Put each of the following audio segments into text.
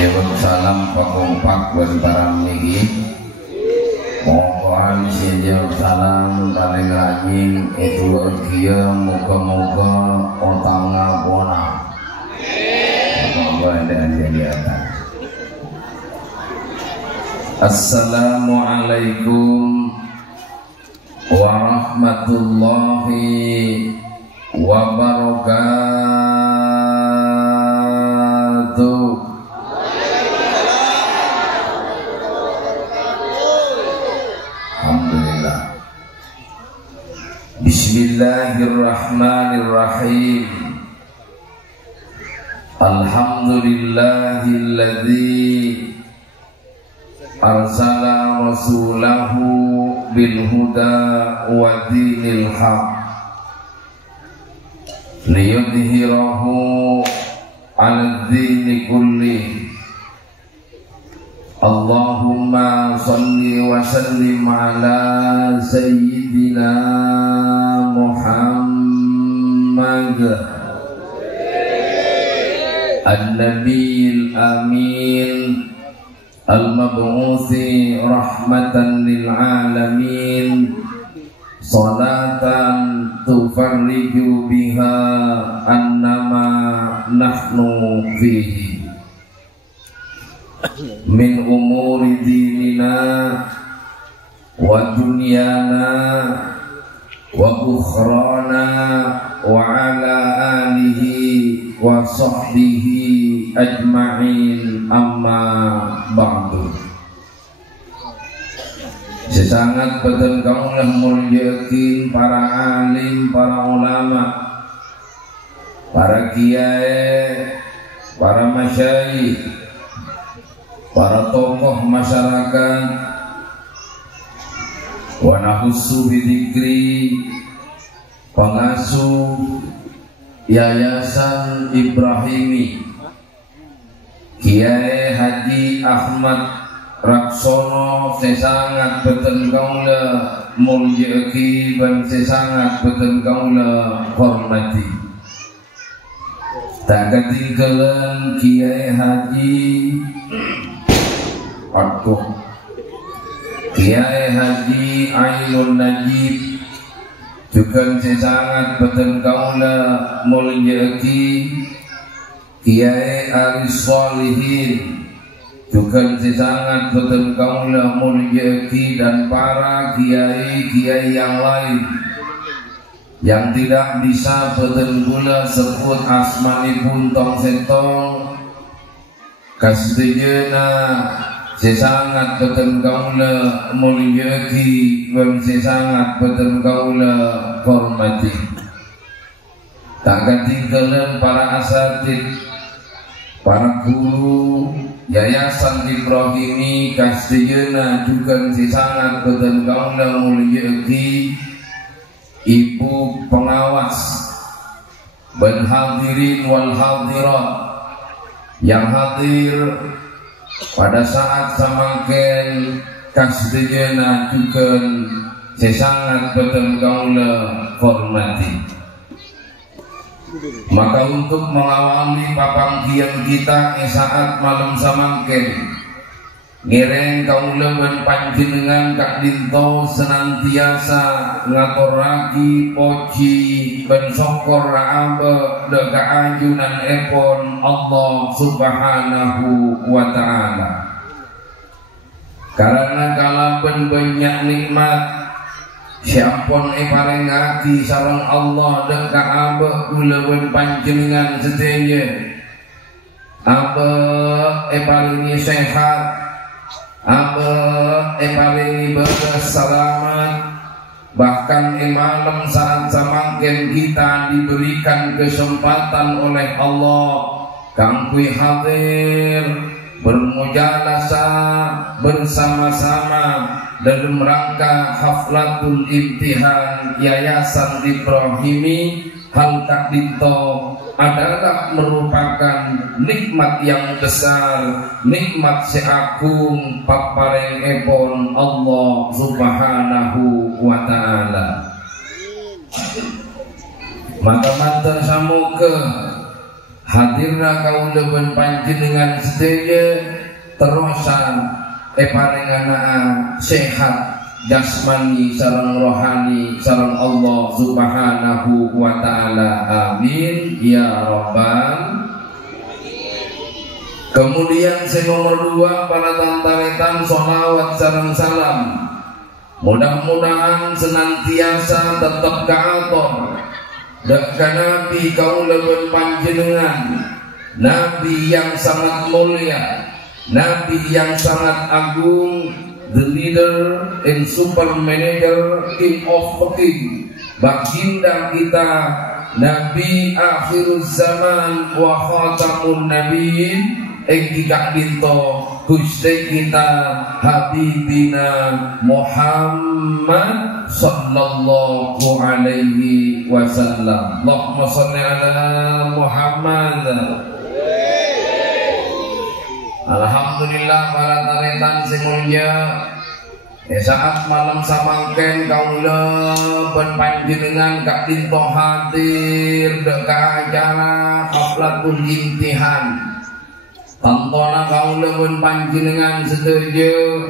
Jawab salam pakompak bentaran niki. Mohon jawab salam paling rajin itu dia moga-moga otang ngapona. Moga ada kegiatan. Assalamualaikum warahmatullahi wabarakatuh. Alhamdulillah. Bismillahirrahmanirrahim. Alhamdulillahilladzi arsala rasulahu bil huda wa dinil haq liyudhhirahu 'ala ad-dini kullih. Allahumma salli wa sallim ala sayyidina Muhammad an-nabiyil amin al-mab'uthi rahmatan lil alamin, salatan tufarriju biha annama nahnu fihi min umuri dinina wa dunyana wa ukhrana wa ala alihi wa sahbihi ajma'in, amma ba'du. Sesangat betul kaulah muliakin para alim, para ulama, para kiai, para masyayikh, para tokoh masyarakat, wa nahussu bidzikri, pengasuh Yayasan Ibrahimi Kiai Haji Ahmad Raksono, sesangat beten kaula mulyaki dan sesangat beten kaula hormati. Tak ketinggalan Kiai Haji Kiai Haji Ainun Najib, juga sesangat beten kaula mulyaki. Kiai Aris Solihin, juga sesangat beten kaula mulyaki, dan para kiai-kiai yang lain yang tidak bisa beten kula sebut asmanipun tong setong. Kasdejena sesangat beten kaula mulyaki dan sesangat beten kaula hormati. Tak ketinggalan para asatid, para guru Yayasan Ibrahimi Kasdejena, juga sesangat beten kaula mulyaki. Ibu pengawas dan hadirin wal hadirat yang hadir pada saat samangken Kasdejena, juga sesangat beten kaula hormati. Maka untuk mengawali papanggian kita saat malam samangken, ngereng kaula dan panjenengan Kak Dinto senantiasa ngaturaki poci dan syukur aba deka ajunan epon Allah Subhanahu wa ta'ala. Karena kalaben banyak nikmat siapun parengaki sareng Allah deka aba kulawan panjenengan sedaya. Aba paringi sehat, aba paringi bagas selamat, bahkan malam saat samangken kita diberikan kesempatan oleh Allah kangkui hadir bermujalasah bersama-sama dalam rangka haflatul imtihan Yayasan Ibrahimi. Hal Kak Dinto adalah merupakan nikmat yang besar, nikmat seagung papareng epon Allah Subhanahu wa ta'ala. Maka mantan samuke hadirna kaula ben panjenengan sedaya terusan paringana sehat jasmani sareng rohani sareng Allah Subhanahu wa taala. Amin ya rabbal. Kemudian nomor 2 para tantaretan sholawat sareng salam mudah-mudahan senantiasa tetap kaator dan Nabi kaula ben panjenengan, Nabi yang sangat mulia, Nabi yang sangat agung, the leader and super manager, king of king, baginda kita, Nabi akhir zaman wa khatamun nabiyyin, engkikak dinto Gusti kita Habibina Muhammad sallallahu alaihi wasallam. Allahumma shalli ala Muhammad. Alhamdulillah para taretan sing mulya, saat malam samangken kaula ben panjenengan kak dinto hadir dek acara haflatul imtihan. Tantona kaula ben panjenengan setuju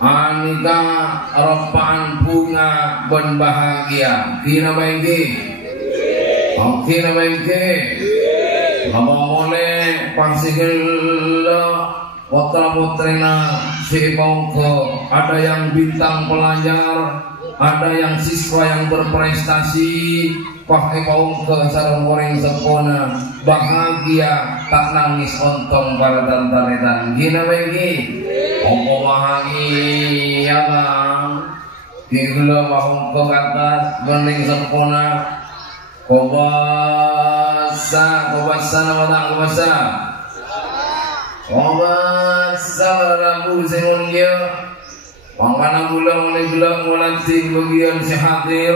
anika rapaan bunga ben bahagia. Kina baiki. Kina baiki. Ngomong oleh pasigel putra-putrina si Bongko, ada yang bintang pelajar, ada yang siswa yang berprestasi, pakai Bongko sareng goreng sepona, bahagia tak nangis ontong para tantaretan. Gina bagi, Bongko bahagia bang, kira Bongko kata goreng sepona, kobasa nama tak kobasa. Rabu semuanya mangkana bulan mulai bagian sehadir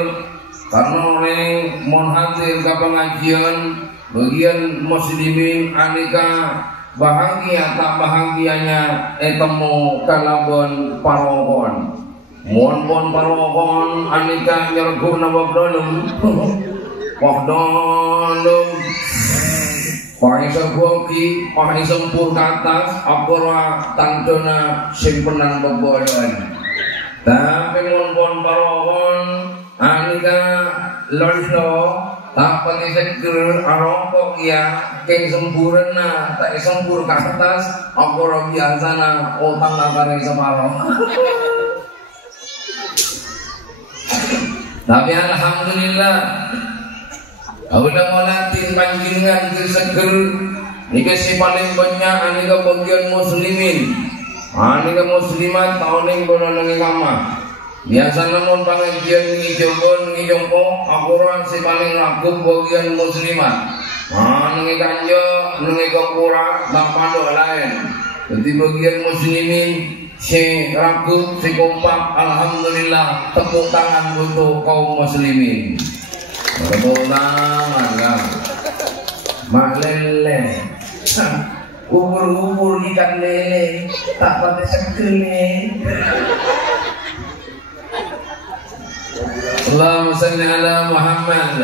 karena orang mon hadir ke pengajian bagian muslimin aneka bahagia tak bahagianya temu kalabon parokon mon parokon aneka nyergu nababdolum wahdolum pakai sebuaki, pakai sempur ke atas, apura tandona simpenan bebolan. Tapi mon parohon, anika londo, tak pakai seger, arongkok ya, keng sempurna, tak sempur ke atas, apura biasana, otang nakare separoh. Tapi alhamdulillah. Aula molatin panjenengan ke seger nika si paling banyak anika bagian muslimin anika muslimat tahuning bono nang kama biasa namun pengajian ngijongko akuran si paling rakup bagian muslimat nang kanjo nang kapura nang pando lain jadi bagian muslimin si rakup si kompak alhamdulillah tepuk tangan untuk kaum muslimin. Tepuk tangan kan, mak lele, ubur ikan lele, tak pada sekele. Allahumma shalli ala Muhammad.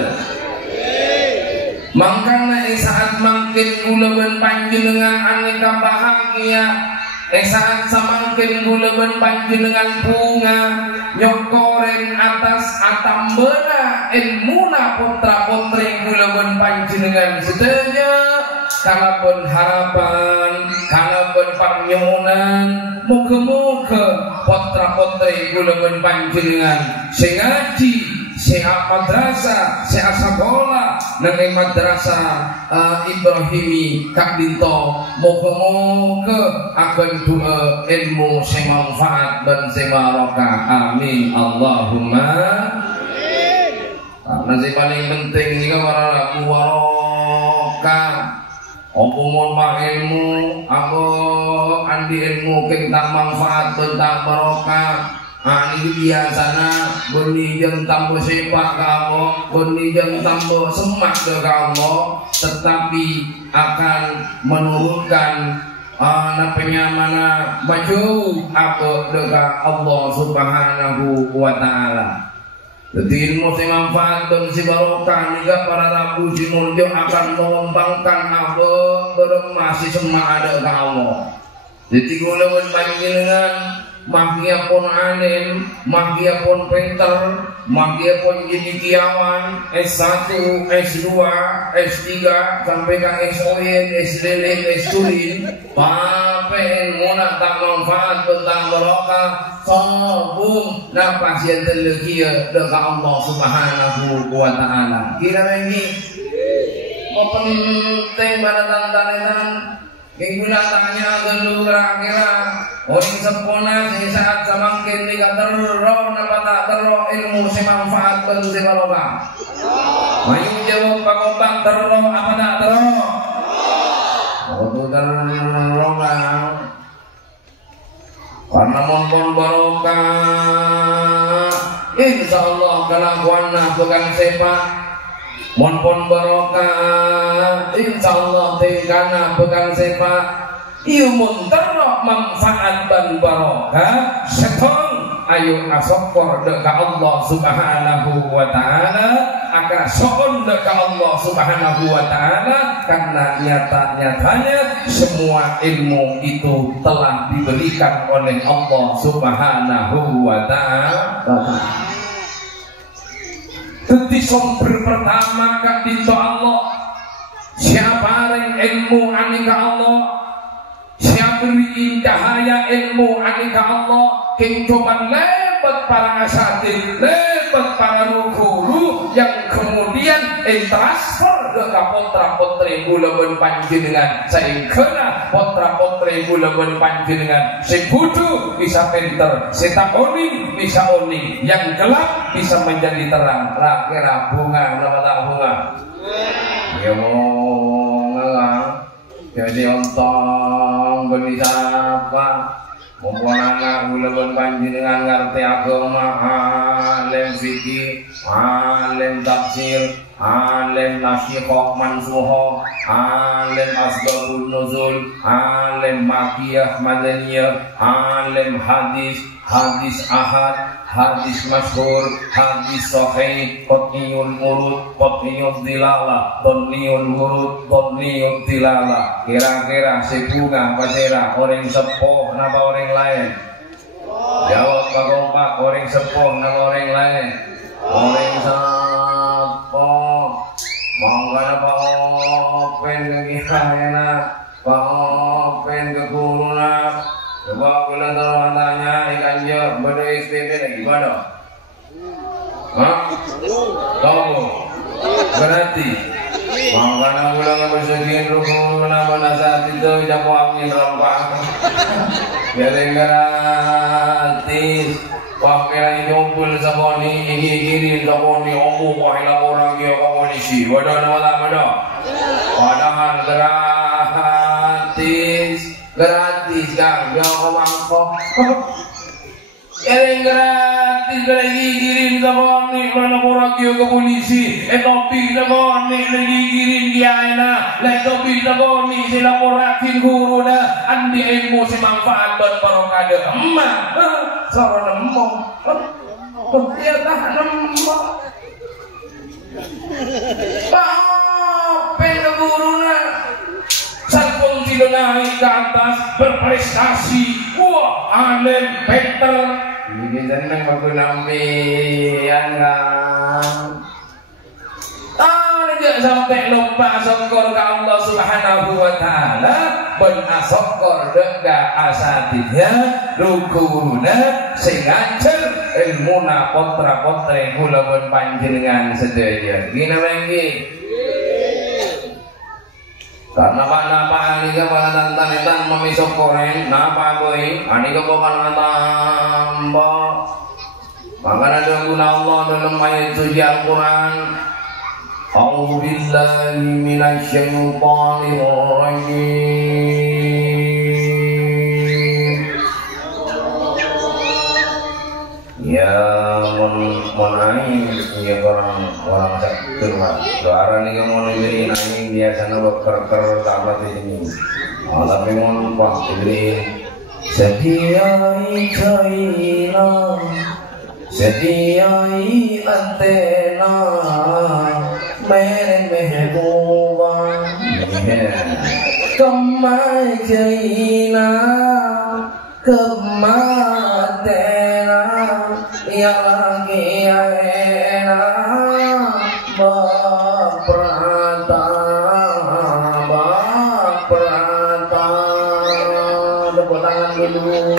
Mangkana saat mangkin kula ben panjenengan aneka bahagia. Saat samangkin kula ben panjenengan bunga nyokoren atas atambena ilmuna putra-putri kula ben panjenengan sedaya kalapun harapan kalapun panyuwunan muga-muga putra-putri kula ben panjenengan sing ngaji sehat madrasah, sehat sekolah, nang madrasah Ibrahimi Kak Dinto, moga-moga akan dua ilmu sing manfaat dan sing barokah. Amin Allahumma. Karena sing paling penting ini para barokah. Apa mon ilmu, apa andi ilmu tentang manfaat tentang barokah. Ini biasanya beni jeng tambah sepak kamu, beni jeng tambah semak ke kamu, tetapi akan menurunkan baju apa dekat Allah Subhanahu wa Ta'ala. Jadi ilmu si manfaat dan si barokah hingga para rabu si muljo akan mengembangkan apa beremasi semua ada ke Allah. Jadi gula dengan magia pun alim, magia pun pinter, magia pun jadi kiawan, S1, S2, S3 sampai ke SON, SLL, S-Tulin, tapi ilmu nak tak manfaat tentang barokah, sobung nak pasien terlegia dengan Allah Subhanahu wa Ta'ala. Kira lagi, kok penting pada tantangan Ibu tanya dulu kira-kira orang sempurna si saat semakin tiga terro napa tak terro ilmu si manfaat dan si barokah. Mayu jawab pakobang terro apa tak terro? Waktu terro lah. Karena mohon barokah, insya Allah kelakuan bukan sepak. Mohon barokah, insyaallah tingkana bukan sepak. Ilmu terok manfaat dan barokah. Setong ayo asokor deka Allah Subhanahu wa Ta'ala. Akan soon deka Allah Subhanahu wa Ta'ala. Karena nyata-nyatanya semua ilmu itu telah diberikan oleh Allah Subhanahu wa Ta'ala. Jadi sumber pertama kak dito Allah. Siapa yang ilmu anika Allah, siapa yang cahaya ilmu anika Allah, kecoban lebat para asatid, lebat para guru yang kemudian transfer ke potra-potri gulaban panjenengan sehingga potra-potri gulaban panjenengan si budu bisa pinter, si tak oning bisa oning, yang gelap bisa menjadi terang. Kira bunga nama tak bunga ya mau ngelang jadi ontong beli apa mempunyai gulaban panjenengan ngerti agama, alim fikih, alim tafsir, alim nasyikh mansuh, alim asbabun nuzul, alim makiyah madaniyah, alim hadis, hadis ahad, hadis masyhur, hadis sahih, qat'iyul murud, qat'iyul dilala, dhaniyul murud, dhaniyul dilala. Kira-kira si bunga pasera orang sepuh napa orang lain? Jawab Pak Kompak, orang sepuh napa orang lain? Orang sepuh. Mangga Pak Open kekirana, Pak Open ke guruna. Coba kula tolong tanya ikan je pada SPP lagi gimana? Hah? Tahu? Berarti makanya kula ngebersihin rukun kenapa saat itu jamu angin rompak. Biar gratis. Pakai nyompul saboni, gigi saboni, omong wahila orang dia komunisi. Wadah nama. Padahal gratis. Gratis kan, dia mangkok. Yang gratis lagi kirim saboni, mana orang dia ke polisi. Topi saboni lagi kirim dia na, topi saboni sila porakin guru na, andi ilmu si manfaat dan barokah emak. Sarana emong, dia tak emong. Apa yang guru na? Salpun tidak naik ke atas berprestasi, wah alim pinter. Ini senang aku nampian kan. Tidak sampai lupa syukur ke Allah Subhanahu wa Ta'ala. Ben asyukur dega asatidnya rukuna sing ngajar ilmuna potra-potre kula ben panjenengan sedaya. Gini lagi. Karena napa anika panantan-tantan memisok koreng napa boy anika bukan tambah. Maka ada guna Allah dalam ayat suci Al-Quran. A'udzu billahi minasy syaithanir rajim. Ya menaik ya orang keluar doaran ini mau diberi nanging biasanya berker dapat ini tapi mau pak diberi sekian kaina sediai antena mereng mehbuan kemajaina kematena ya lagi ena baprata tepuk tangan dulu.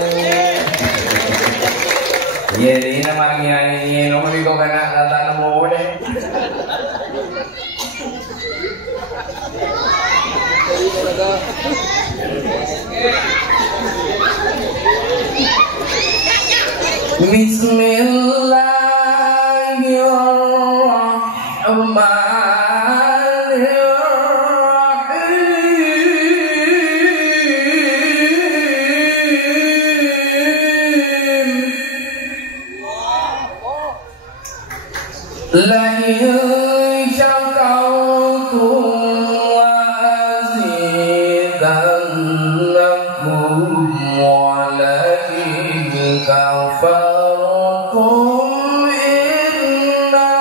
Jadi nama nyanyi nomor itu kena data nomor deh. Bismillahirrahmanirrahim. La syakartum azidannakum wa la in kafartum inna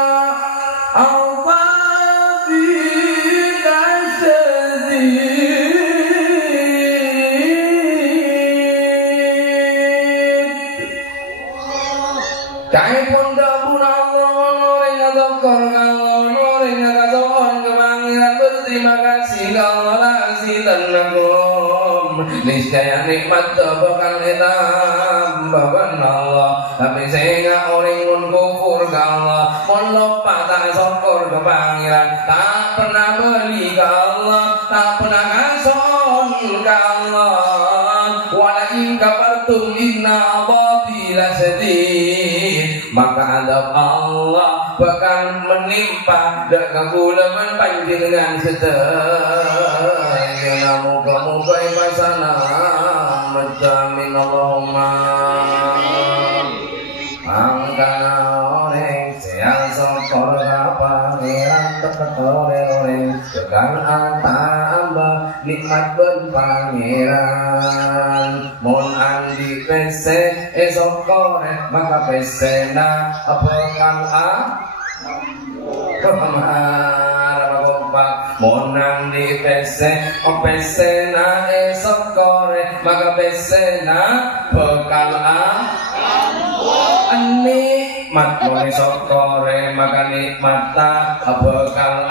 azabi lasyadid. Kai pun niscaya nikmat bakal ditambahkan Allah, tapi sehingga orang mun kufur ke Allah, mun lupa tak syukur ke pangeran, tak pernah beli ke Allah, tak pernah kason ke Allah. Walakin kafartum inna adzabi lasyadid, maka adab Allah bakal menimpa dan kegulaman panjenengan sedaya. Muka-muka pasana menjamin Allahumma angkana orang siang sokor pangeran teketore tekan tambah nikmat ben pangeran mon andi pese sokor maka pesena apa kan monang di pese opesena sokore maka pesena bekal nikmat mone sokore maka nikmata bekal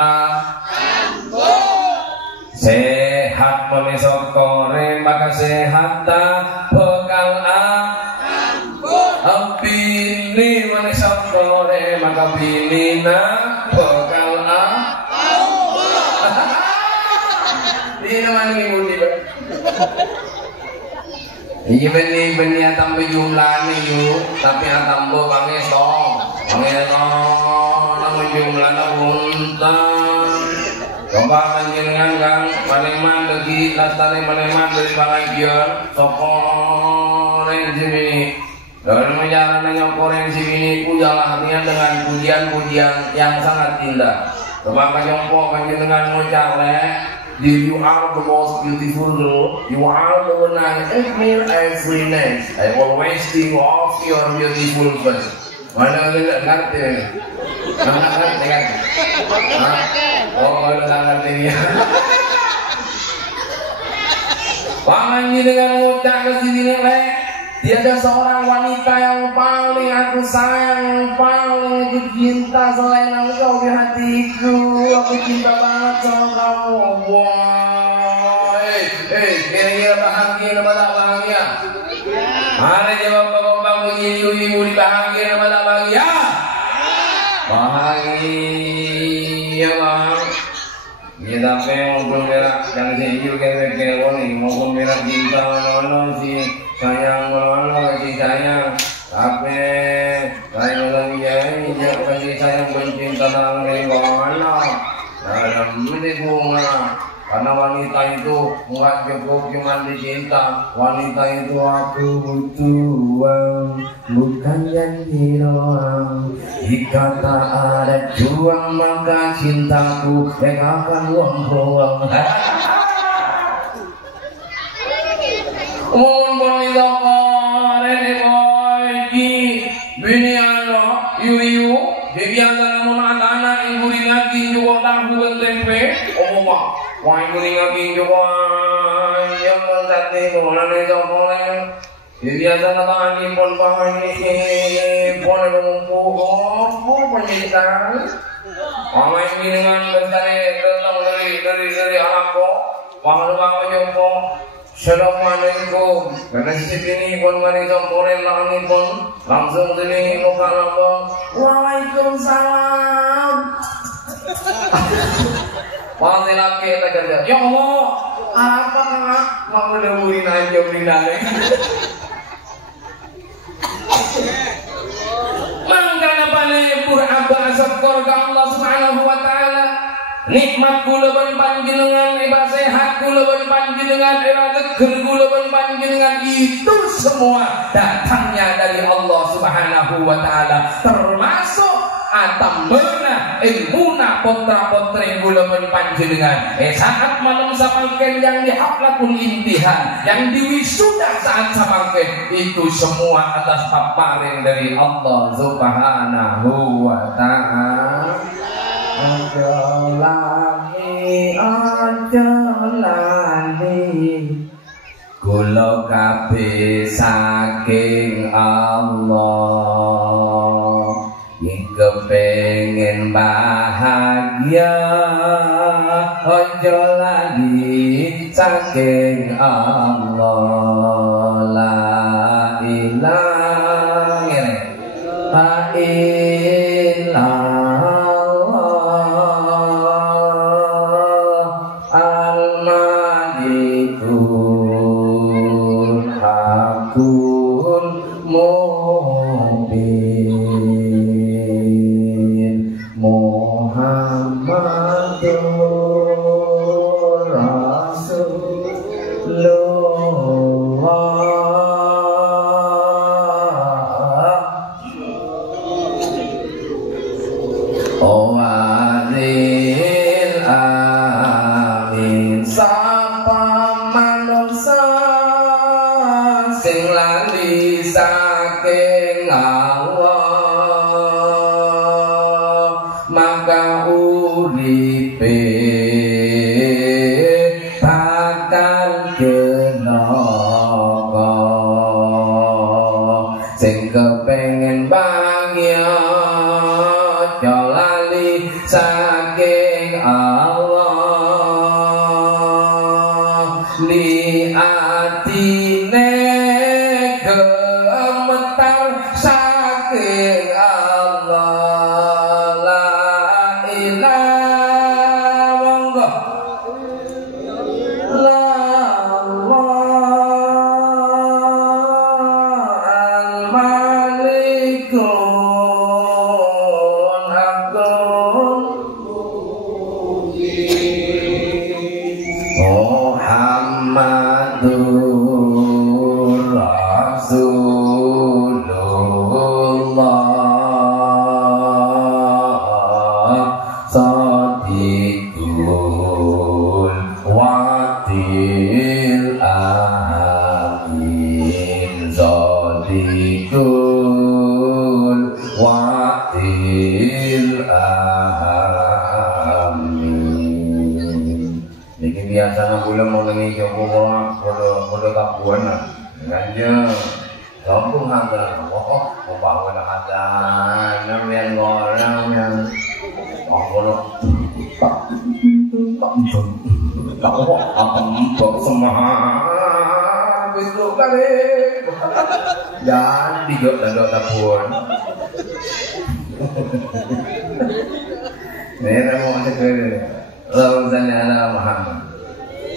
sehat mone sokore maka sehata bekal bini mone sokore maka binina bekal iya benih atam jumlahnya yuk, tapi atam bo pangesong namun jumlahnya buntan. Coba panjenengan kang paneman lagi lastane paneman dari pengajian sokoreng sini. Dalam menjalankan nyokoreng sini pujalah dengan pujian-pujian yang sangat indah. Coba kanyompo panjenengan ngucap you are the most beautiful girl. You are the one I admire every night. I always think of your beautiful face. Mana ada ngerti? Mana ngerti kan? Oh, ada ngerti ya. Pamannya dengan ngucap ke sini nih, tiada seorang wanita yang paling aku sayang, yang paling aku cinta selain engkau di hatiku. Aku cinta banget sama kamu. Wah, kira-kira bahagia apa tak bahagia? Ada jawab bapak-bapak ibu-ibu di bahagia apa tak bahagia? Bahagia bang. Kita pengen merah yang sejujur kayak nih, mau merah cinta nono si sayang nono si sayang. Tapi saya lagi jadi kasih sayang mencinta nang mana? Dalam bunga. Karena wanita itu nggak cukup cuma dicinta, wanita itu aku butuh uang, bukan janji doang. Jika tak ada juang maka cintaku akan buang-buang. Mohon wanita karen boy bini alo nih mulane jongkole. Biasa natani pun pahani pun ngumpul penyitaan. Amai dengan bestari datang dari anakku. Wahai jongko. Assalamualaikum. Karena sini pun mari jongkole langit pun langsung sini muka apa. Waalaikumsalam. Pantai laki tak ya Allah. Apa kak? Mau demuin aja berdari. Mangkana pane puraba syukur ka Allah Subhanahu wa taala. Nikmat kula ban panjenengan, ibadah sehat kula ban panjenengan, rezeki kula ban panjenengan, itu semua datangnya dari Allah Subhanahu wa taala. Termasuk atamna ilmuna potra-potri kula ban panjenengan. Saat malam samangken yang dihaflatul imtihan, yang diwisuda saat samangken, itu semua atas paparing dari Allah Subhanahu wa taala. Aja lali kula kabeh saking Allah ing kepengin bahagia aja lali saking Allah la ilaha illallah.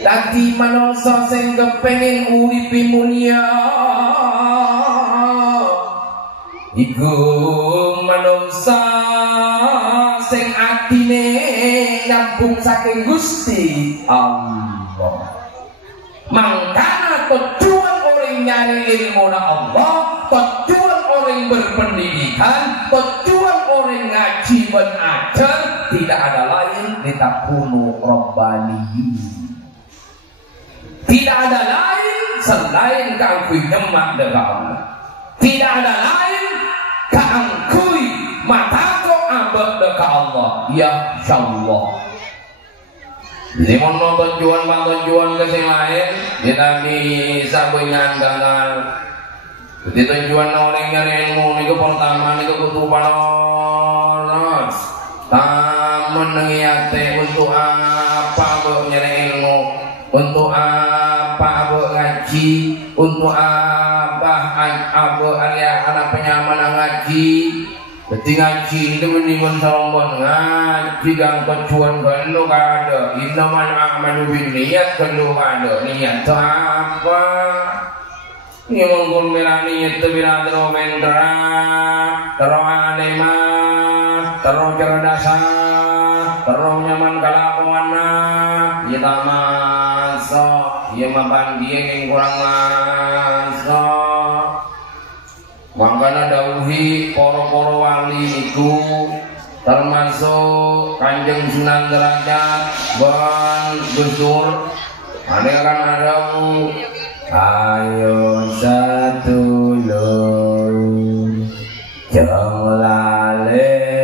Dadi manungsa sing kepengin uripi mulia iku manungsa sing atine nyambung saking Gusti Allah. Mangkana tujuan orang nyari ilmu Allah, tujuan orang berpendidikan, tujuan orang ngaji belajar, tidak ada lain litakunu rabbaniyin. Tidak ada lain selain kangkui nyemak dengan Allah. Tidak ada lain kangkui matako ambek dengan Allah. Ya Allah. Jadi mau tujuan ke sing lain kita bisa benyan gagal. Jadi tujuan orang nyari ilmu niku pertama niku kudu panos. Taman ngiyate untuk apa bu nyari ilmu? Untuk apa bu ngaji? Untuk apa abu area anak penyaman ngaji? Jadi ngaji itu menimbun sombong ngaji yang tujuan kalau ada innamal a'malu binniyat kalau ada niat itu apa? Ini mungkin bila niat itu bila teromendra, teroalemah, tercerdasan, nyaman kelakuan kita masuk, ia mapan dia yang kurang masuk. Makanya dauhi poro-poro wali itu termasuk Kanjeng Sunan Derajat Ban Gusdur. Ada kan ada ayo satulur jong laleake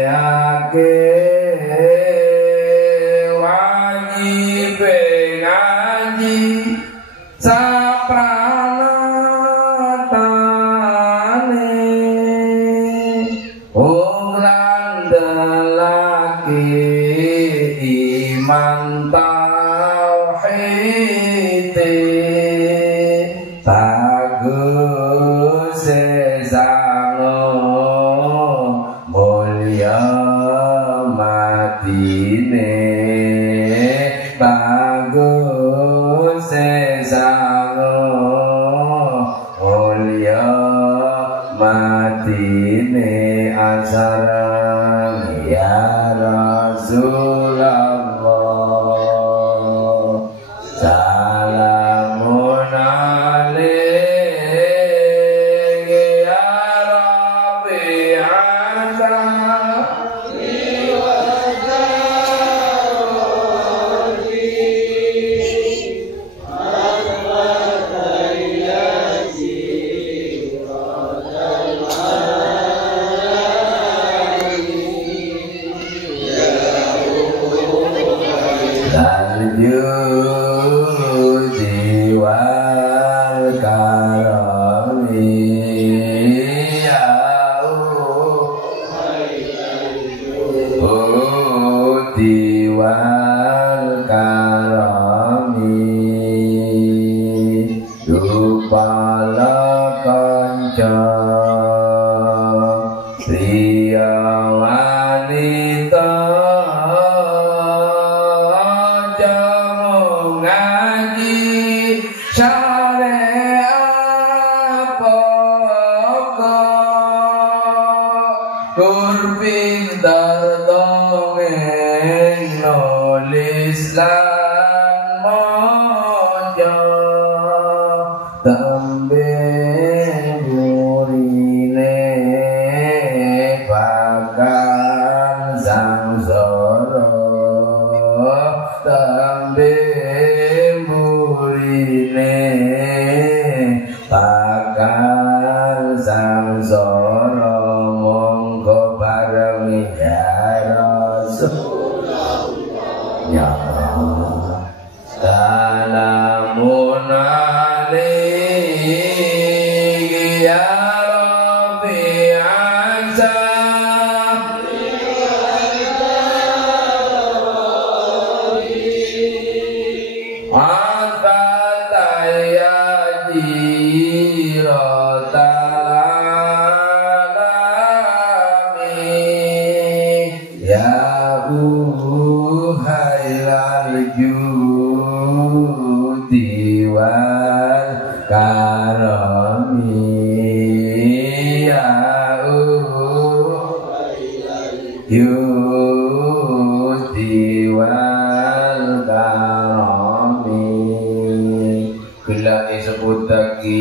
wajib ngaji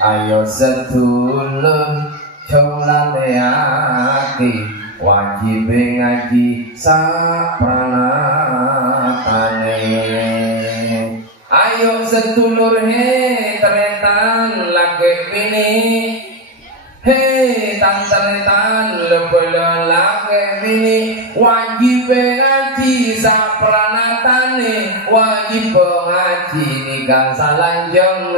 ayo sedulur colaleake wajib ngaji sapranatane ayo sedulur he teretan lage bini he tang teretan lebel lage bini wajib ngaji sapranatane syariatane wajib ngaji nikah salanjeng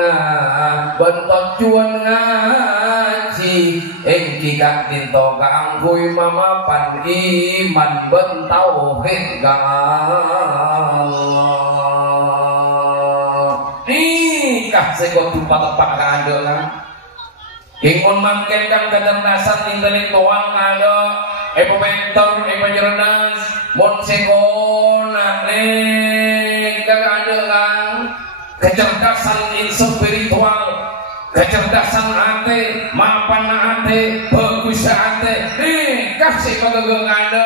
bentok cuan ngaji engki kang tinto kanggo mamapan iman ben tauhid ka Allah nikah sego tupak-tupak kandel ingun mangken kang kecerdasan intelektual ada pementer pencerdas mon sekolah kang ada kang kecerdasan spiritual kecerdasan hati mapan hati bagus hati kasih kagak ada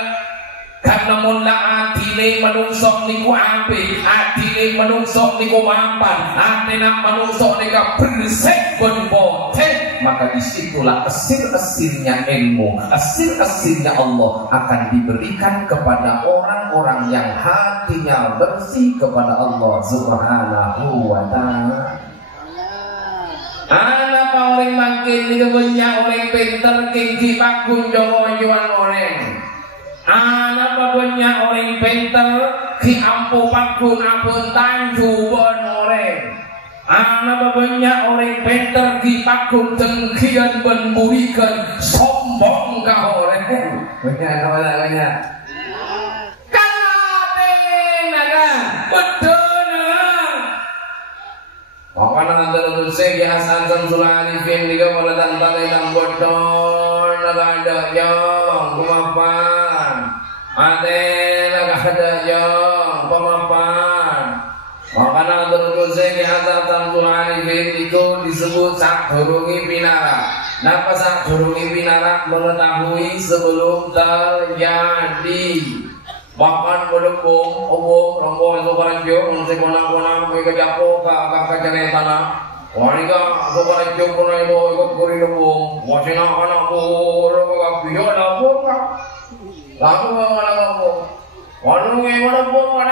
karena mula atine manungso niku apik atine manungso niku mapan atine manungso niku bersih ben boten maka disitulah esir-esirnya ilmu esir-esirnya Allah akan diberikan kepada orang-orang yang hatinya bersih kepada Allah Subhanahu wa ta'ala. Anak paling makin banyak orang pinter kiki pakun jawa-jawan orang anak banyak orang pinter ki ampu pakun apun tanju bon orang anak banyak orang pinter ki pakun dengkian ben burikan sombong ka orang banyak kanaga betul makana antar segi Hasan Samsul Arifin diga wala tanpa ilang bodon nagada jong kumapan ate nagada jong kumapan makana antar segi Hasan Samsul Arifin itu disebut sakdurungi pinara napa sakdurungi pinara mengetahui sebelum terjadi bahkan berembung, obong, rombong itu karanjo, nasi konang-konang, mereka japo, kakak jane tanah. Wanita itu karanjo konang itu ikut kuri lembung, masih nak pur, kakak bijo lapor kak. Lalu kakak lapor, walau gimana pun,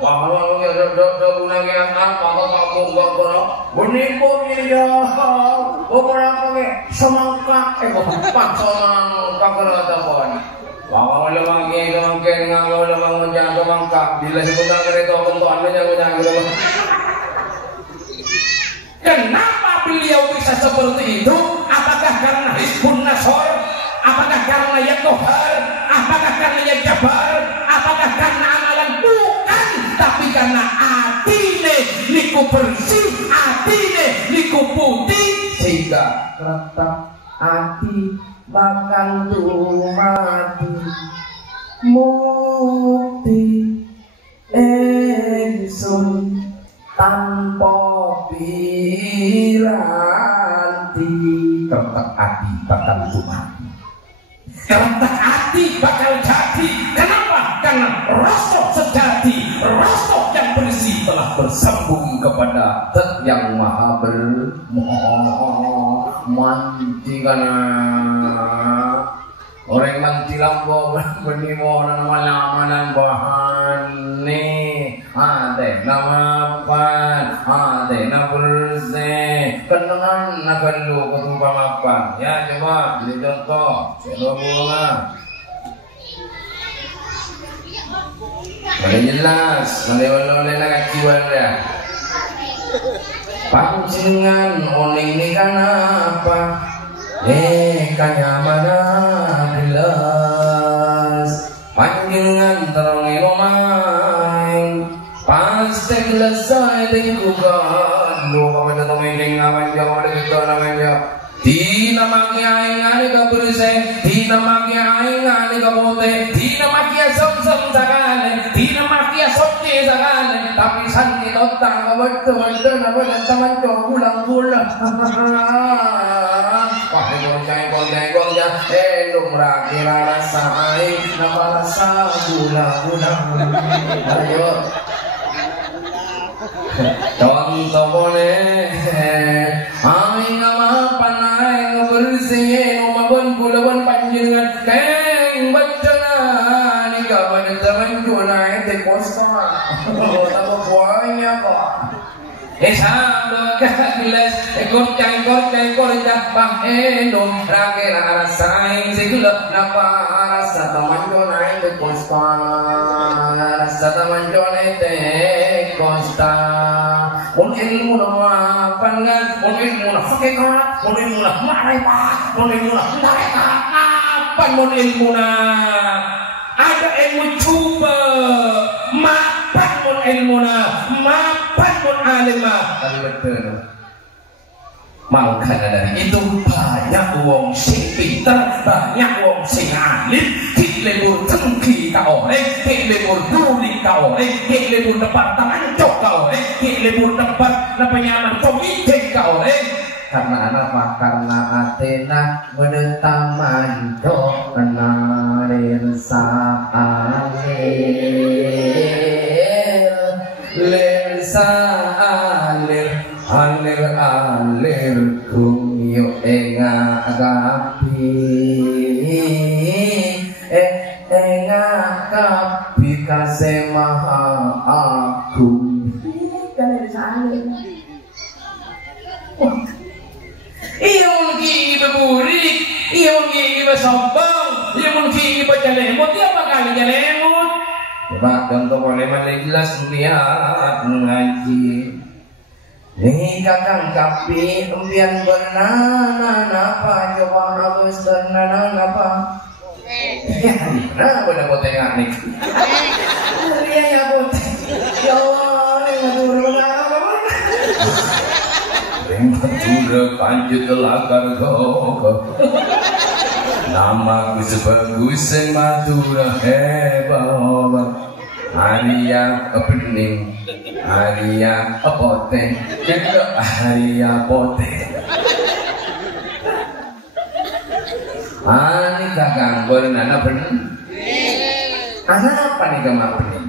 walau ada guna kiasan, maka kamu gak pernah bernimpung ini ya. Bukan pakai semangka, pasangan kakak atapan. Bawang lemang kiai kemangke nganggo lemang menjaga mangkak bila sebentar kereta bentuan menjaga lemang. Kenapa beliau bisa seperti itu? Apakah karena Hizbun Nasor? Apakah karena Yakohar? Apakah karena Yajabar? Apakah karena amalan? Bukan, tapi karena atine niku bersih, atine niku putih sehingga retak ati bakal mati mukti ingsun tanpa piranti kertek ati bakal mati kertek ati bakal jadi kenapa? Karena rasa sejati rasa yang bersih telah bersambung kepada Zat yang maha manti kana orang manti lambo benimo nama-nama bahan ni ade nama apa ade nama bersih kenangan nak lu ketumpang apa ya coba beli contoh coba bunga boleh jelas boleh nak kaciwan ya pancingan oning ini kan apa kanyamana gelas pancingan terong ilomai pasti gelas saya dikukan lu kamu datang ini ngawan jauh dari kita namanya Dina makia ingani ka bersih, dina makia ingani ka putih, dina makia som-som sakale, dina makia sopti sakale, tapi santi totta ka betul-betul na teman cowok pulang-pulang. Wah, gong-gong, lumrah kira rasa air, napa rasa pulang-pulang. Ayo. Contoh boleh, aing nama panai ngebersih, ngomong kulawan panjenengan, keng bencana, ni kawan teman kunai tekosta, tahu buahnya kok. Esam kelas, ekor cah endom, rakera rasain segala napa rasa teman kunai tekosta. sata mancone te kosta un ilmu nama pangan un ilmu na hakikat un ilmu na ma'rifat un ilmu na hakikat apa un ilmu na ada ilmu coba mapan un ilmu na mapan un alima kali betul mau karena dari itu banyak wong sing pinter banyak wong sing alim kik lebur tengki ka oleh kik lebur duli ka oleh kik lebur tempat tancok ka oleh kik lebur tempat penyaman komite ka oleh karena apa karena Athena menetaman do kenalir alir alir kumyo enga kapi kasemaha aku kan ada saling iya mungkin beburik iya mungkin sombong iya mungkin baca lemot dia bakal lemot coba contoh poleman jelas lihat ngaji nih kakang kapi empian bernana napa coba harus bernana napa ya nah pada potengan nih iya ya bote ya Allah ini matur apa matur panjut lagar kok nama ku sebagus matur hebat Arya kepening Arya poten kena Arya poten ani kakang berenana bening anak apa nih kamu bening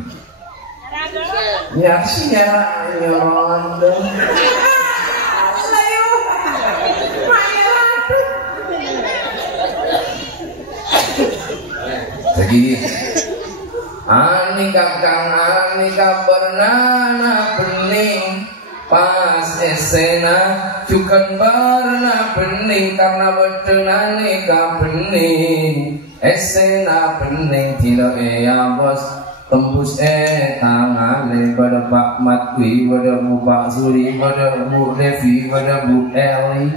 nyaksinya nyondong jadi ani kakak bernana bening pas esena cukan barna bening karena betenane ka bening esena bening tidak ya bos tembus tangane pada Pak Matwi pada Bu Pak Suri pada Bu Devi pada Bu Eli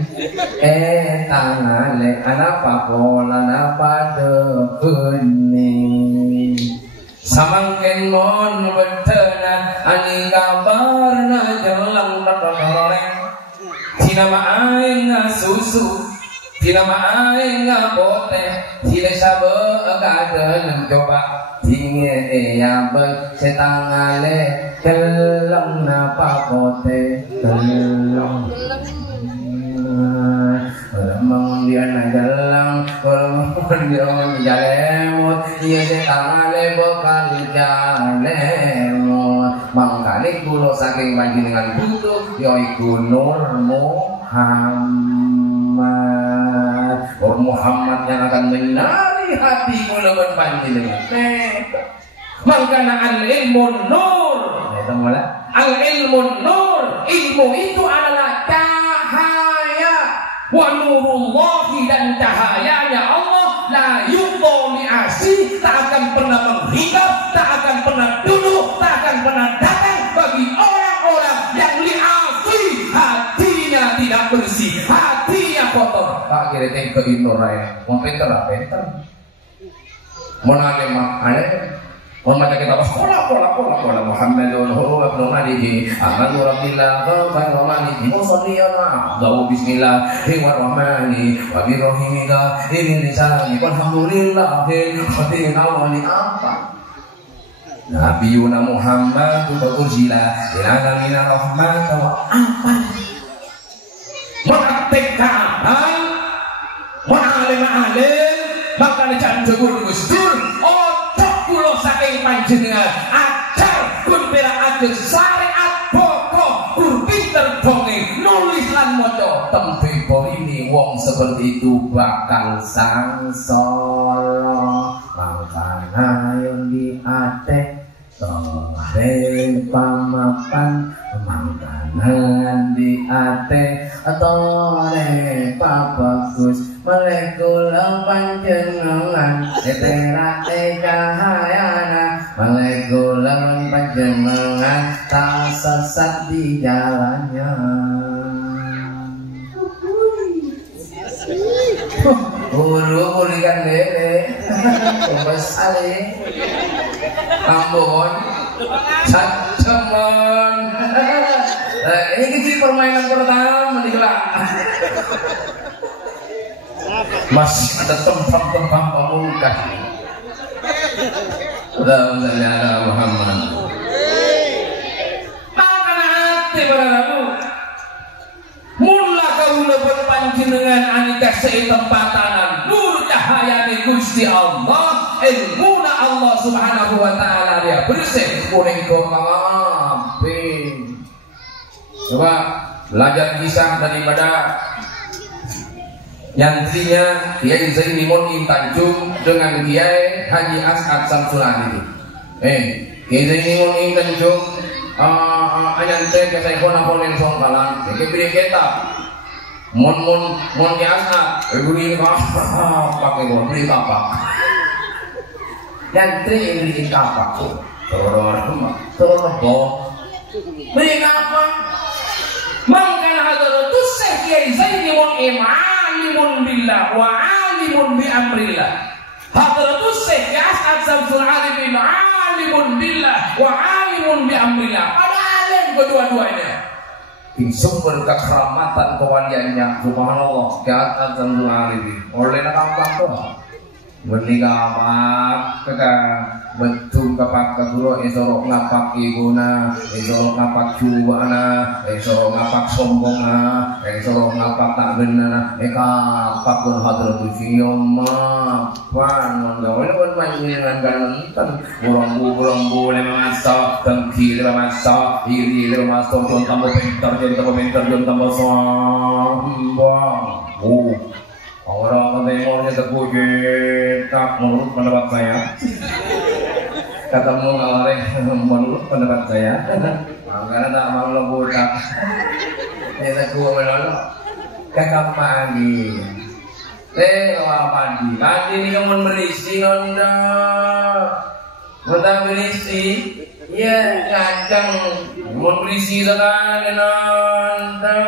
tangane anak pakola napa de bening samangken mon betena ani kabarna jelang teroreng tina maaing susu tina maaing bote tina sabe agaden coba dinge ya be setangale jelang napa bote jelang kemudian adalah kemudian jalemut iya setangale bekal jalemut mangkane kulo saking panjenengan butuh yaiku Nur Muhammad Nur Muhammad yang akan menari hati kulo ben panjenengan mangkana al ilmu nur al ilmu nur ilmu itu adalah cahaya wa nurullahi dan cahayanya Allah la yuqmi asi tak akan pernah menghingap tak akan pernah duduk tak akan pernah datang bagi orang-orang yang li'asi hatinya tidak bersih hatinya kotor tak kira teng ke inorai mau pinter mau nage mak ale Muhammad kita pola Muhammadun huwa ibnu malihi amanu rabbillah wa malihi musalliyana dawu bismillahirrahmanirrahim wa birrahimika ini lisani walhamdulillahi khatina wa li apa Nabiuna Muhammad berursila ila alamin rahmat wa apa mengapeka apa alim maka dican sebut gustur kulo saking panjenengan ajar kun pira ajar syariat pokok kur pinter dongeng nulis lan maca tembe ini wong seperti itu bakal sangsara mangkana yang di ate tore pamapan mangkanan di ate tore pabagus melekulang panjenengan etera cahayana Malaiku lamun panjenengan tak sesat di jalannya. Buru ikan lele, kumpes ale, Ambon, Caceman. Ini kecil permainan pertama nih lah. Masih ada tempat-tempat pamungkas. Allahumma Muhammad. Makan hati padamu. Mula kaula panjenengan anika setempatanan nur cahaya di Gusti Allah, ilmuna Allah Subhanahu wa taala dia bersih kuning kabeh. Coba belajar kisah daripada yantrinya Kiai Zaini Munin Tanjung dengan Kiai Haji As'ad Samsul Ali. Kiai Zaini Munin Tanjung anyante ke saya kona ponen songkalan ke beri kita mon As'ad beri pakai beri kapak yantri beri kapak toror beri kapak mangkana hadratus Syekh Kiai Zaini Munin alimun billah wa alimun bi amrillah. Hadratus Syekh As'ad Samsul Arifin alimun billah wa alimun bi amrillah. Ada alim kedua-duanya. Sumber kekeramatan kewaliannya subhanallah Syekh As'ad Samsul Arifin. Oleh nampak kok. Menikah betul kapak kaguro esoro ngapak iguna esoro ngapak cuana esoro ngapak sombonga esoro ngapak tak benar kapak pun hadratus yoma pan ngawin pun panjenengan ganten burung boleh masak tengki le masak iri le masak jon tambah pintar jon tambah sombong orang mendengarnya terpuji tak menurut pendapat saya ketemu kemarin menurut pendapat saya karena tak mau lebutak ini gua melolo kakak pagi pagi ini kamu berisi nonda mentang berisi ya kadang mau berisi sekali nonda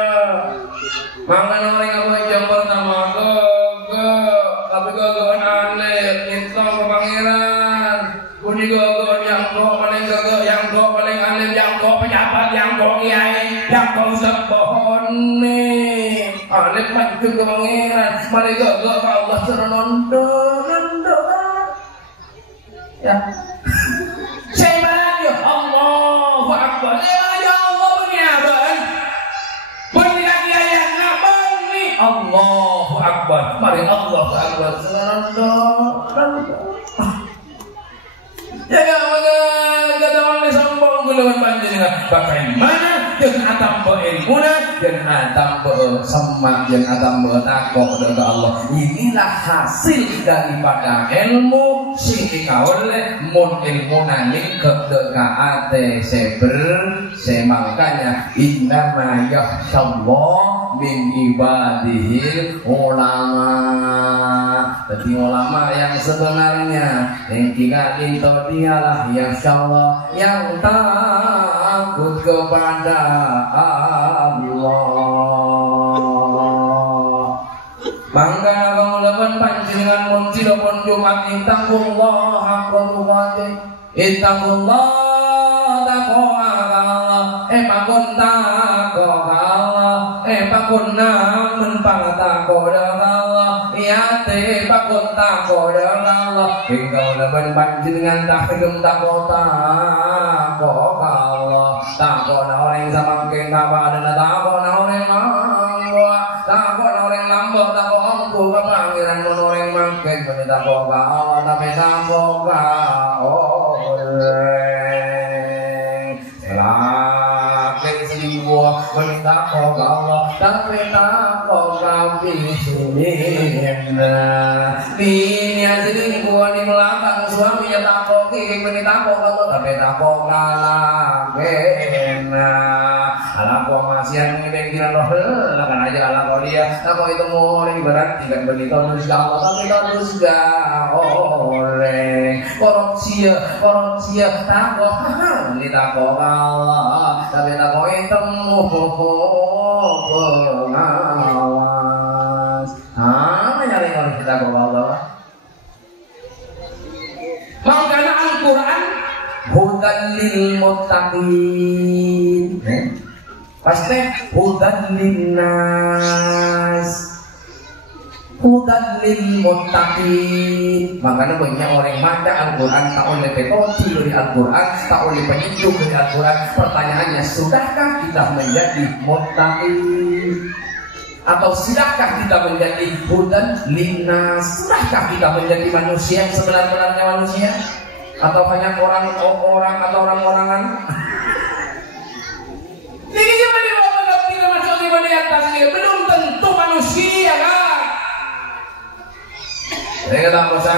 mangan orang apa jam pertama tapi gak aneh minta ke pangeran kuni gak yang paling alim yang pejabat yang kiai yang ustaz pohon nih alim maju ke pangeran mari gak ke Allah suruh nonton ya saya Allahu Akbar ya Allah penyaban Allahu Akbar, mari Allahu Akbar. Jangan kata sombong gulawan panjenengan. Bagaimana jeung atam ilmuna, jeung atam semak, jeung atam takwa kepada Allah. Inilah hasil daripada ilmu sing dikaule mun ilmuna lingkep ka ate makanya innama yakhshallah min ibadihil ulama. Jadi ulama yang sebenarnya yang kita minta dialah yakhshallah yang takut kepada Allah. Mangga kamu lawan panjenengan mun pun Jumat intaqullah haqqa tuqatih intaqullah taqwa Allah pakun taqwa Allah pakun namun pangtakwa Allah ya te pakun taqwa Allah engkau lawan panjenengan tahrim taqwa Allah takwa orang sama kena badan takwa orang mangga takwa orang lambat takwa angku pangeran orang mangke menita takwa Allah tapi takwa menita Allah tapi takwa bismillah ini jadi gua di belakang suami ya takok iki meni takok kok tapi takok kalah kena. Ala kok masih ngene kira loh lah kan aja ala kok dia takok itu mau ibarat tidak begitu terus Allah tapi terus gak oleh korupsi takok ini takok Allah tapi takok itu pengawas. Nyari orang kita bawa-bawa. Makanya Al-Quran hudan lil muttaqin. Pasti hudan linnas. Hudan lil muttaqin. Makanya banyak orang baca Al-Quran tak oleh petoti dari Al-Quran, tak oleh penyejuk dari Al-Quran. Pertanyaannya, sudahkah kita menjadi muttaqin? Atau sudahkah kita menjadi hudan linnas? Sudahkah kita menjadi manusia yang sebenar-benarnya manusia? Atau hanya orang-orang atau orang-orangan? Ini cuma di bawah kita masuk di atas ini belum tentu manusia kan? Saya kata bosan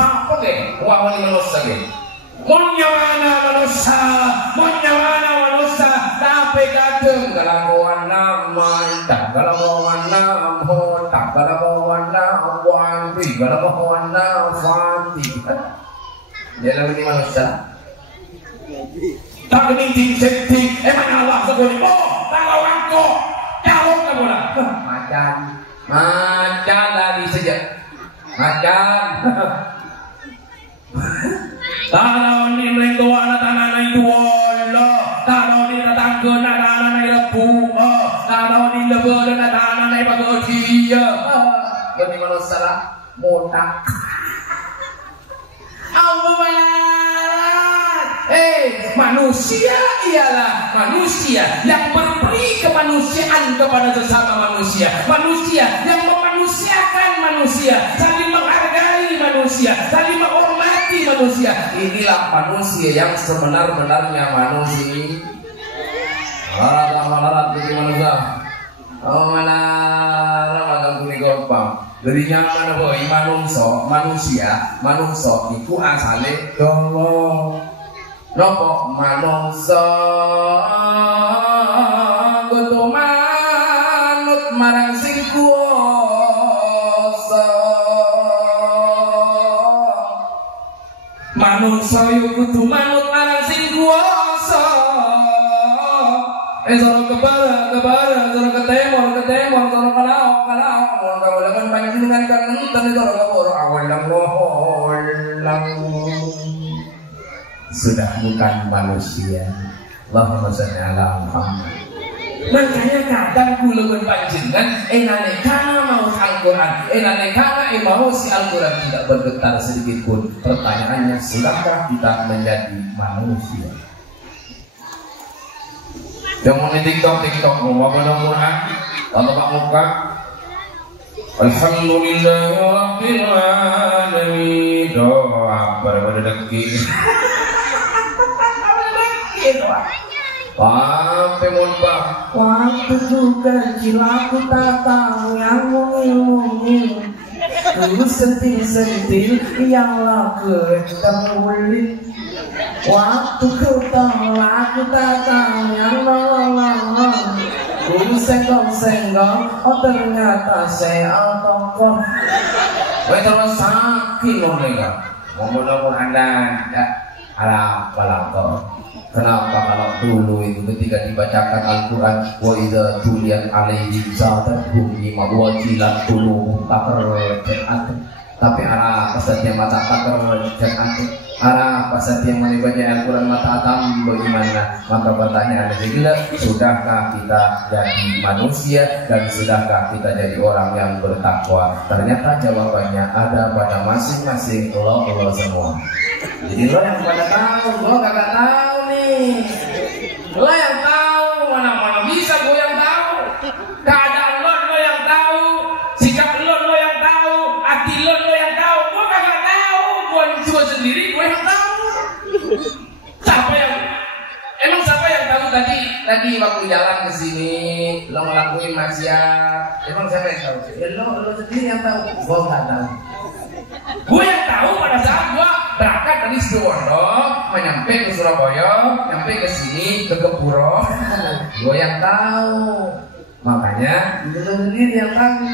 apa deh? Uang ini manusia deh. Monya mana manusia, tapi kadang kelakuan nama, tak kelakuan nama, tak kelakuan nama, wanti, kelakuan nama, wanti. Dia lagi manusia. Tak keninting seting, emang Allah sebut, kalau aku, kalau kamu lah, macan tadi sejak, macan. Kalau ni mereka anak tanah itu Allah, kalau ni tetangga anak itu kalau ni lebur anak tanah itu bahagia. Jadi mana salah mudah. Manusia ialah manusia yang berberi kemanusiaan kepada sesama manusia. Manusia yang memanusiakan manusia, saling menghargai manusia, saling menghormati manusia. Inilah manusia yang sebenar-benarnya manusia. Malah jadi manusia. Malah kuni gampang. Dari nyaman boy manusia itu asalnya dolo. Nopo manungsa kudu manut marang sing kuwasa. Manungsa yo kudu manut marang sing kuwasa. Soro kebara, soro ketemor, soro kalau. Kalau kan banyak dengan kan enten soro keboro awalang. Sudah bukan manusia. Allahumma shalli ala Muhammad. Makanya kadang kula panjenengan enane kana mau Al-Quran, enane kana mau si Al-Quran tidak bergetar sedikit pun. Pertanyaannya, sudahkah kita menjadi manusia? Jangan di TikTok mau Al-Quran, kalau Pak muka Alhamdulillahirabbil alamin. Doa pada deki. Sampai mumpah waktu juga cilaku tak tahu yang mungil terus sentil ialah ketemu waktu ketemu aku tak tahu yang malam terus senggol ternyata saya tokon terus sakit mereka ngomong anda harap balap. Kenapa kalau dulu itu ketika dibacakan Al-Quran wa idza tuliyat alaihi zadatuhum wajilat qulubuhum takarrat. Tapi arah pasatnya mata takarrat. Arah pasatnya membaca Al-Quran mata tam bagaimana? Maka pertanyaan adalah, sudahkah kita jadi manusia dan sudahkah kita jadi orang yang bertakwa? Ternyata jawabannya ada pada masing-masing Allah semua. Jadi lo yang pada tahu, lo kagak tahu nih. Lo yang tahu, mana bisa gue yang tahu. Keadaan lo yang tahu, sikap lo yang tahu, hati lo yang tahu. Gue kagak tahu, gue sendiri gue yang tahu. Siapa yang tahu tadi waktu jalan ke sini lo ngelakuin maksiat? Emang siapa yang tahu? Ya lo sendiri yang tahu. Gue nggak tahu. Gue yang tahu pada saat gue berangkat dari Situbondo, menyampe ke Surabaya, nyampe ke sini ke Gepuro, gue yang tahu. Makanya itu sendiri yang tahu.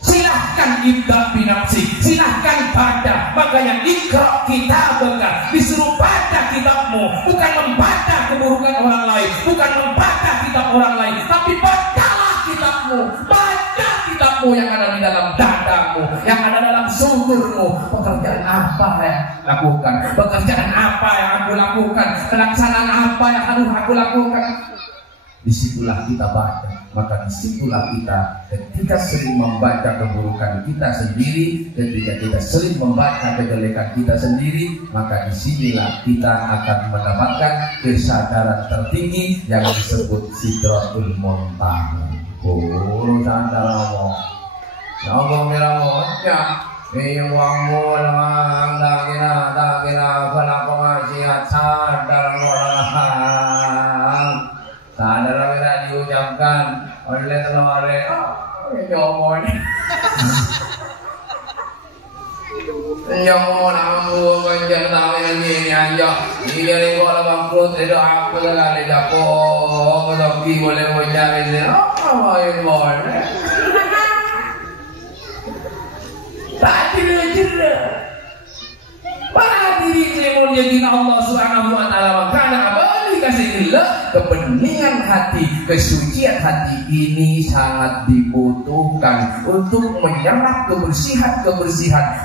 Silahkan ibda binafsi, silahkan baca. Makanya ikra kitabaka, disuruh baca kitabmu, bukan membaca keburukan orang lain, bukan membaca kitab orang lain, tapi bacalah kitabmu, baca kitabmu yang ada di dalam dadamu, yang ada dalam sumurmu. Pekerjaan apa yang lakukan, pekerjaan apa yang aku lakukan, pelaksanaan apa yang harus aku lakukan, disitulah kita baca. Maka disitulah kita ketika sering membaca keburukan kita sendiri, ketika kita sering membaca kejelekan kita sendiri, maka disinilah kita akan mendapatkan kesadaran tertinggi yang disebut Sidratul Muntaha. Sadar Allah, Allah mirawatnya. Yang wangmu lang tak kira kalau pengajian sadar orang. Sadar tidak diucapkan oleh teman-teman. Nyomon nyomon aku menjadi tahu ini aja. Jika ini kalau bangkrut itu aku sekali jatuh. Tapi boleh mencari ini. Apa yang boleh? Tadi cerita. Para diri mulia Allah Subhanahu wa taala karena abadi kasihillah, kebeningan hati, kesucian hati ini sangat dibutuhkan untuk menyerap kebersihan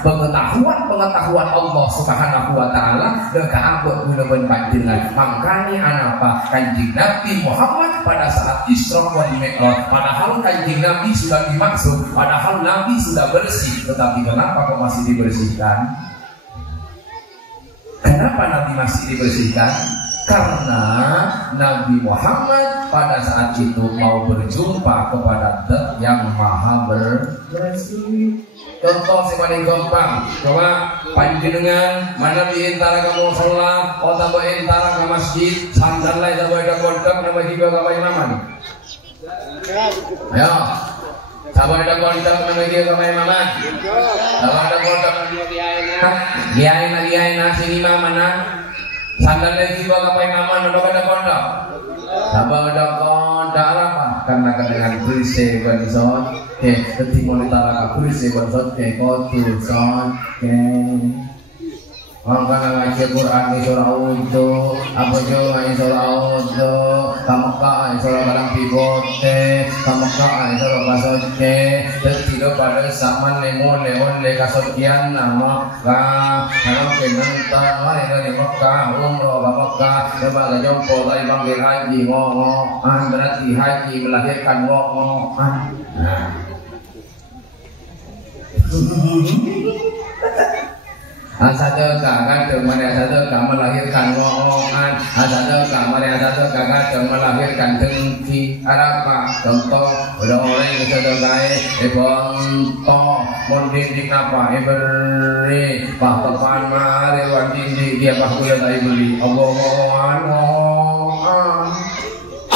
pengetahuan Allah Subhanahu wa taala keabot gunawan panjenengan. Makanya anapa Kanjeng Nabi Muhammad pada saat Isra wal Mi'raj, padahal Kanjeng Nabi sudah dimaksud, padahal Nabi sudah bersih, tetapi kenapa kok masih dibersihkan? Kenapa Nabi masih dibersihkan? Karena Nabi Muhammad pada saat itu mau berjumpa kepada Zat yang Maha bersih. Contoh yang paling gampang, coba panjenengan mana di antara kamu sholat, atau antara ke masjid, sandal lain atau ada kontak nama juga ke imaman. Ayo, coba ada kontak nama juga ke imaman. Coba ada kontak Kiai nasi imam mana? Sandal lagi juga ke imaman atau ada kontak? Coba ada kontak apa? Karena dengan bersih bangsa. Ketika mulai bersih bangsa kotor son. Maka ngaji Quran di surah Udhu, apa juga di surah Udhu, Kamaka di surah Kalang Pibote, Kamaka di surah Basote, tertidur pada zaman leon kasotian nama kalau kenantan mari dari Mekah, umroh ke Mekah, coba jompo tadi panggil haji ngomongan, berarti haji melahirkan ngomongan. Asal kakak mereka melahirkan ngomongan, asal mereka melahirkan dengki. Apa contoh udah orang yang sudah kaya contoh mendidik apa beri papan mari wandidik dia pakai tadi beli omongan.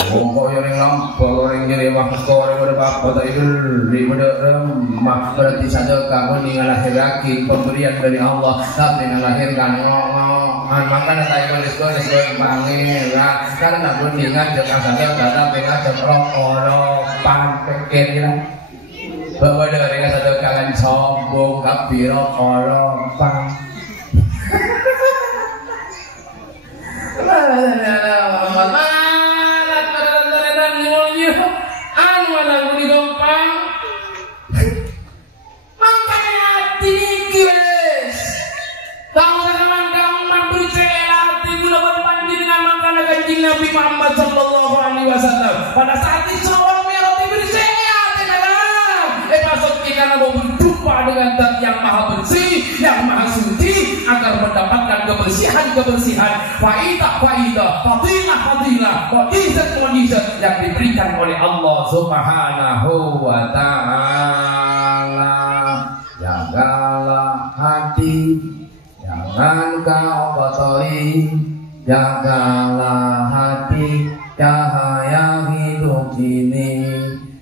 Kau yang lampau, orang yang lewat kau yang berapa tak beri beremah. Berarti saja kamu ini lahir lagi pemberian dari Allah, tapi melahirkan ngomongan. Maka nanti kau disebut panggil, karena pun ingat jangan saja kata pengajar rokok-rokan pikir bahwa dari satu kalian sombong tapi rokok-rokan. Nabi Muhammad sallallahu alaihi wasallam pada saat Isra wal Mi'raj bersehat maksud kita mau berjumpa dengan Zat yang Maha bersih, yang Maha suci agar mendapatkan kebersihan, faidah, fadilah, mukjizat yang diberikan oleh Allah Subhanahu wa taala. Jagalah hati, jangan kau kotori. Jagalah hati, cahaya hidup ini.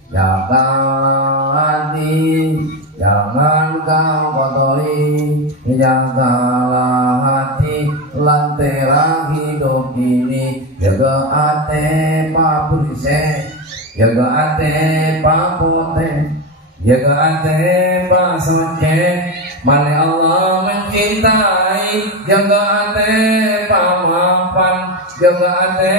Jagalah hati, jangan kau kotori. Jagalah selera hidup ini, jaga ate Pak Polisi, jaga ate Pak Pote, jaga ate Pak Soce, male Allah mencintai, jaga ate Pak Mapan, jaga ate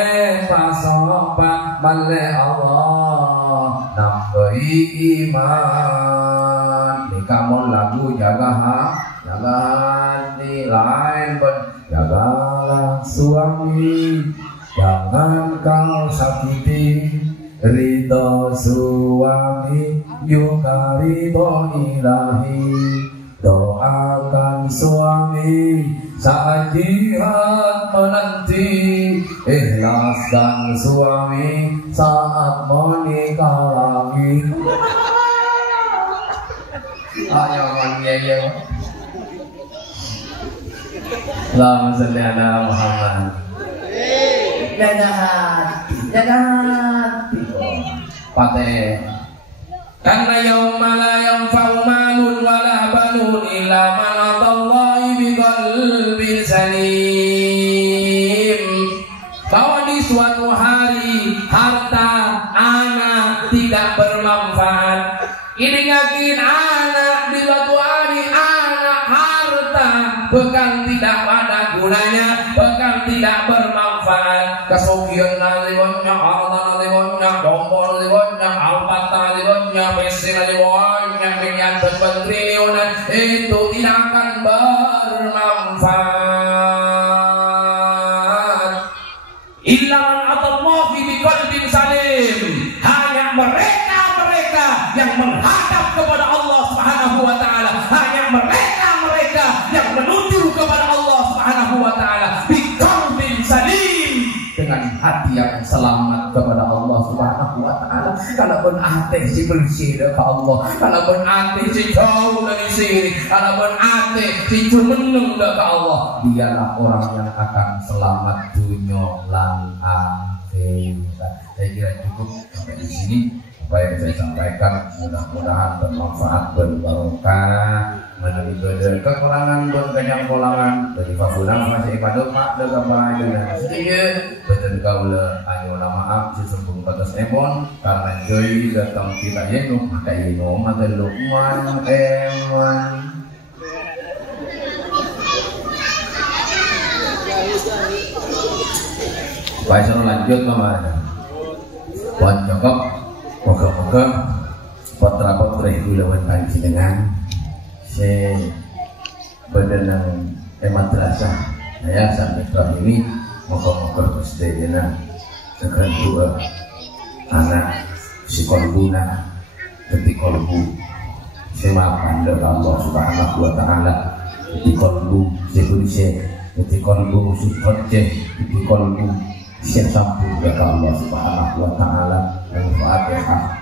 Pak Sopan, male Allah nambahi iman. Ini kamu lagu jaga hati lain pun, jagalah suami, jangan kau sakiti ridho suami, juga ridho ilahi. Doakan suami saat jihad menanti, ikhlaskan suami saat menikah lagi. Ayo manggil. Allahumma sholli ala Muhammad. Jaga hati, jaga hati. Fatih. Karena yauma la yanfa'u malun wala banun illa man atallahi biqalbin salim. Bahwa di suatu hari harta anak tidak bermanfaat. Ini yakin anak di suatu hari anak harta bukan tidak ada gunanya, bukan tidak bermanfaat. Kesugihan naliwannya, harta naliwannya, kompor naliwannya, alpat naliwannya, mesin naliwannya, minyak bertriliunan, itu tidak akan bermanfaat. Illa man atallahi biqalbin salim. Hanya mereka yang menghadap kepada Allah Subhanahu wa taala, hanya mereka yang menuju kepada Allah Subhanahu wa taala biqalbin salim, dengan hati yang selamat kepada Allah Subhanahu wa taala. Kalaupun hati si bersih ke Allah, kalaupun hati si jauh dari sini, kalaupun hati si jumeneng ke Allah, dialah orang yang akan selamat dunia lan akhirat. Saya kira cukup sampai di sini. Apa yang saya sampaikan mudah-mudahan bermanfaat, berbarokah, menambah kekurangan dan kenyangkulangan dari fakulan masih ibadah mak dengan baik dan sedikit betul kaula ayo maaf sesungguh batas emon karena joy datang kita yeno maka yeno maka lukman eman. Baik, lanjut kemana? Buat cukup. Moga-moga putra-putri kulawan panjenengan se bedenang madrasah ya sampai ini moga-moga sedayana dengan dua anak si kolbuna jadi kolbu semapan dari Allah Subhanahu wa taala di kolbu sebenarnya di kolbu sukotje di kolbu siap sambung dari Allah Subhanahu wa taala. Al-Fatihah.